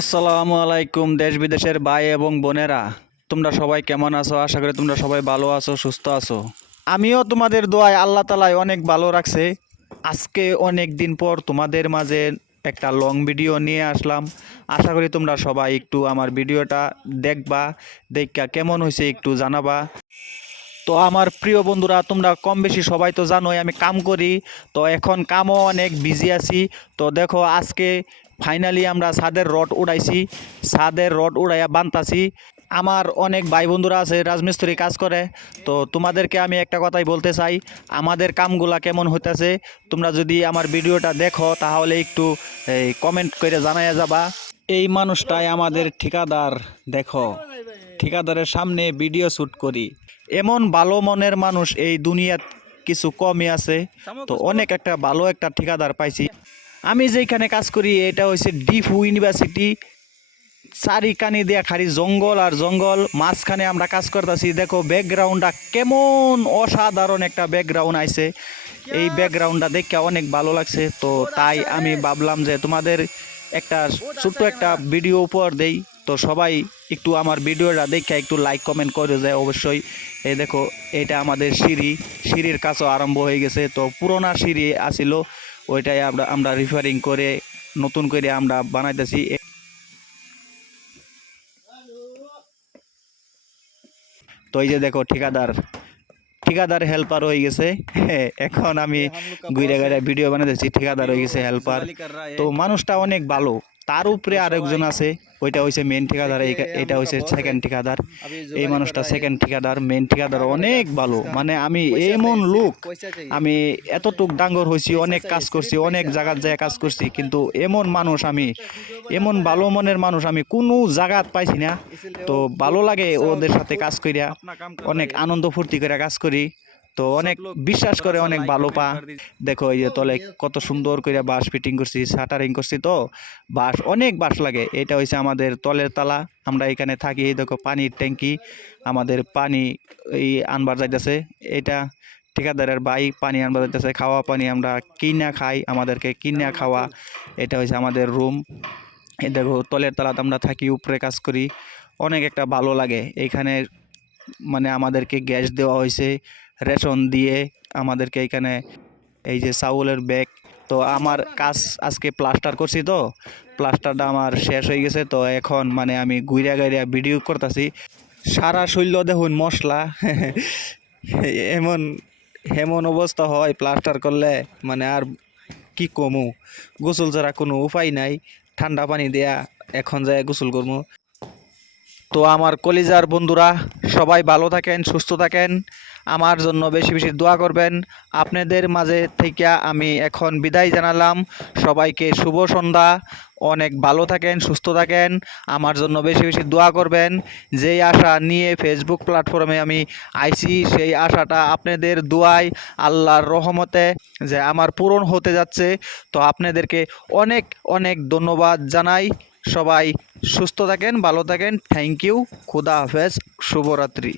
আসসালামু আলাইকুম দেশ বিদেশের ভাই এবং বোনেরা, তোমরা সবাই কেমন আছো? আশা করি তোমরা সবাই ভালো আছো, সুস্থ আছো। আমিও তোমাদের দোয়ায় আল্লাহ তাআলাই অনেক ভালো রাখছে। আজকে অনেক দিন পর তোমাদের মাঝে একটা লং ভিডিও নিয়ে আসলাম। আশা করি তোমরা সবাই একটু আমার ভিডিওটা দেখবা, দেখা কেমন হয়েছে একটু জানাবা। তো আমার প্রিয় বন্ধুরা, তোমরা কম বেশি সবাই তো জানোই আমি কাম করি। তো এখন কামও অনেক বিজি আছি। তো দেখো আজকে ফাইনালি আমরা ছাদের রড উড়াইছি, ছাদের রড উড়াইয়া বানতাছি। আমার অনেক ভাই বন্ধুরা আছে রাজমিস্ত্রি কাজ করে। তো তোমাদেরকে আমি একটা কথাই বলতে চাই, আমাদের কামগুলা কেমন হইতাছে তোমরা যদি আমার ভিডিওটা দেখো তাহলে একটু কমেন্ট করে জানাইয়া যাবা। এই মানুষটাই আমাদের ঠিকাদার। দেখো, ঠিকাদারের সামনে ভিডিও শ্যুট করি, এমন ভালো মনের মানুষ এই দুনিয়াত কিছু কমই আছে। তো অনেক একটা ভালো একটা ঠিকাদার পাইছি। আমি যেখানে কাজ করি এটা হচ্ছে ডিফু ইউনিভার্সিটি, চারিকানি দিয়া খালি জঙ্গল আর জঙ্গল, মাঝখানে আমরা কাজ করতেছি। দেখো ব্যাকগ্রাউন্ডটা কেমন অসাধারণ একটা ব্যাকগ্রাউন্ড আইছে। এই ব্যাকগ্রাউন্ডটা দেখে অনেক ভালো লাগছে। তো তাই আমি ভাবলাম যে তোমাদের একটা ছোট্ট একটা ভিডিও উপহার দেই। তো সবাই একটু আমার ভিডিওটা দেখে একটু লাইক কমেন্ট করে যায় অবশ্যই। এই দেখো, এটা আমাদের সিঁড়ির কাজও আরম্ভ হয়ে গেছে। তো পুরোনো সিঁড়ি আসিল, ওইটাই আমরা রিফারিং করে নতুন করে আমরা বানাইতেছি। তো এই যে দেখো, ঠিকাদার ঠিকাদার হেল্পার হয়ে গেছে। এখন আমি ঘুরে ঘুরে ভিডিও বানাতেছি, ঠিকাদার হয়ে গেছে হেল্পার। তো মানুষটা অনেক ভালো। তার উপরে আরেকজন আছে, ওইটা হয়েছে মেন ঠিকাদার, এটা হয়েছে সেকেন্ড ঠিকাদার। এই মানুষটা সেকেন্ড ঠিকাদার, মেন ঠিকাদার অনেক ভালো। মানে আমি এমন লোক, আমি এতটুক ডাঙ্গর হয়েছি, অনেক কাজ করছি, অনেক জায়গার জায়গায় কাজ করছি, কিন্তু এমন মানুষ আমি, এমন ভালো মনের মানুষ আমি কোনো জায়গাত পাইছি না। তো ভালো লাগে ওদের সাথে কাজ করিয়া, অনেক আনন্দ ফুর্তি করে কাজ করি। তো অনেক বিশ্বাস করে, অনেক ভালো পা। দেখো এই যে তলে কত সুন্দর করে বাঁশ ফিটিং করছি, শাটারিং করছি। তো বাঁশ, অনেক বাঁশ লাগে। এটা হয়েছে আমাদের তলের তালা, আমরা এখানে থাকি। এই দেখো পানির ট্যাঙ্কি, আমাদের পানি এই আনবার যাইতেছে। এটা ঠিকাদারের ভাই পানি আনবার যাইতেছে, খাওয়া পানি আমরা কিনা খাই, আমাদেরকে কিনা খাওয়া। এটা হয়েছে আমাদের রুম। এই দেখো তলের তালাতে আমরা থাকি, উপরে কাজ করি। অনেক একটা ভালো লাগে এইখানে। মানে আমাদেরকে গ্যাস দেওয়া হয়েছে, রেশন দিয়ে আমাদেরকে এখানে। এই যে চাউলের ব্যাগ। তো আমার কাজ আজকে প্লাস্টার করছি। তো প্লাস্টারটা আমার শেষ হয়ে গেছে। তো এখন মানে আমি ঘুরিয়া গাইরিয়া ভিডিও করতেছি। সারা শৈল্য দেখুন মশলা। এমন এমন অবস্থা হয় প্লাস্টার করলে, মানে আর কি কমু। গোসল ছাড়া কোনো উপায় নাই, ঠান্ডা পানি দেয়া এখন যায় গোসল করবো। তো আমার কলিজার বন্ধুরা, সবাই ভালো থাকেন, সুস্থ থাকেন, আমার জন্য বেশি বেশি দোয়া করবেন। আপনাদের মাঝে থেকে আমি এখন বিদায় জানালাম। সবাইকে শুভ সন্ধ্যা। অনেক ভালো থাকেন, সুস্থ থাকেন, আমার জন্য বেশি বেশি দোয়া করবেন। যেই আশা নিয়ে ফেসবুক প্ল্যাটফর্মে আমি আইছি, সেই আশাটা আপনাদের দোয়ায়, আল্লাহর রহমতে যে আমার পূরণ হতে যাচ্ছে। তো আপনাদেরকে অনেক অনেক ধন্যবাদ জানাই। সবাই সুস্থ থাকেন, ভালো থাকেন। Thank you. খুদা হাফেজ। শুভরাত্রি।